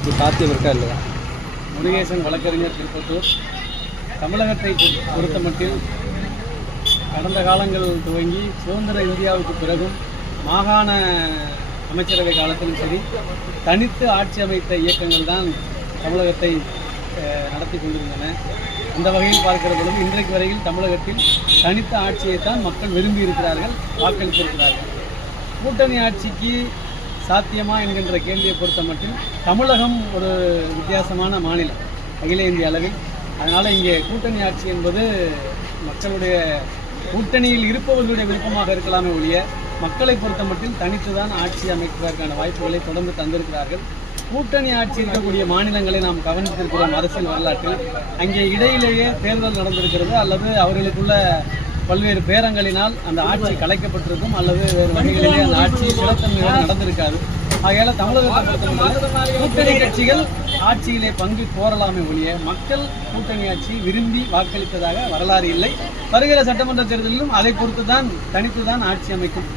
இது சாத்தியம் இருக்கா இல்லையா? முருகேசன் வழக்கறிஞர் திருப்பத்தூர். தமிழகத்தை பொறுத்தமட்டில் கடந்த காலங்கள் துவங்கி சுதந்திர இந்தியாவுக்கு பிறகும் மாகாண அமைச்சரவை காலத்திலும் சரி தனித்து ஆட்சி அமைத்த இயக்கங்கள் தான் தமிழகத்தை நடத்தி கொண்டிருந்தன. அந்த வகையில் பார்க்கிற பொழுது இன்றைக்கு வரையில் தமிழகத்தில் தனித்த ஆட்சியைத்தான் மக்கள் விரும்பி இருக்கிறார்கள், வாக்களித்திருக்கிறார்கள். கூட்டணி ஆட்சிக்கு சாத்தியமா என்கின்ற கேள்வியை பொறுத்த மட்டும் தமிழகம் ஒரு வித்தியாசமான மாநிலம் அகில இந்திய அளவில். அதனால் இங்கே கூட்டணி ஆட்சி என்பது மக்களுடைய கூட்டணியில் இருப்பவர்களுடைய விருப்பமாக இருக்கலாமே ஒழிய மக்களை பொறுத்த மட்டும் தனித்து தான் ஆட்சி அமைப்பதற்கான வாய்ப்புகளை தொடர்ந்து தந்திருக்கிறார்கள். கூட்டணி ஆட்சி இருக்கக்கூடிய மாநிலங்களை நாம் கவனித்திருக்கிறோம் அரசியல் வரலாற்றில். அங்கே இடையிலேயே தேர்தல் நடந்திருக்கிறது, அல்லது அவர்களுக்குள்ள பல்வேறு பேரங்களினால் அந்த ஆட்சி கலைக்கப்பட்டிருக்கும், அல்லது வேறு வகைகளிலே அந்த ஆட்சி சிறத்தன்மையோடு நடந்திருக்காது. ஆகையால் தமிழகத்தை பொறுத்தவரை கூட்டணி கட்சிகள் ஆட்சியிலே பங்கு கோரலாமே ஒழிய மக்கள் கூட்டணி ஆட்சி விரும்பி வாக்களித்ததாக வரலாறு இல்லை. வருகிற சட்டமன்ற தேர்தலிலும் அதை பொறுத்து தான் தனித்து தான் ஆட்சி அமைக்கும்.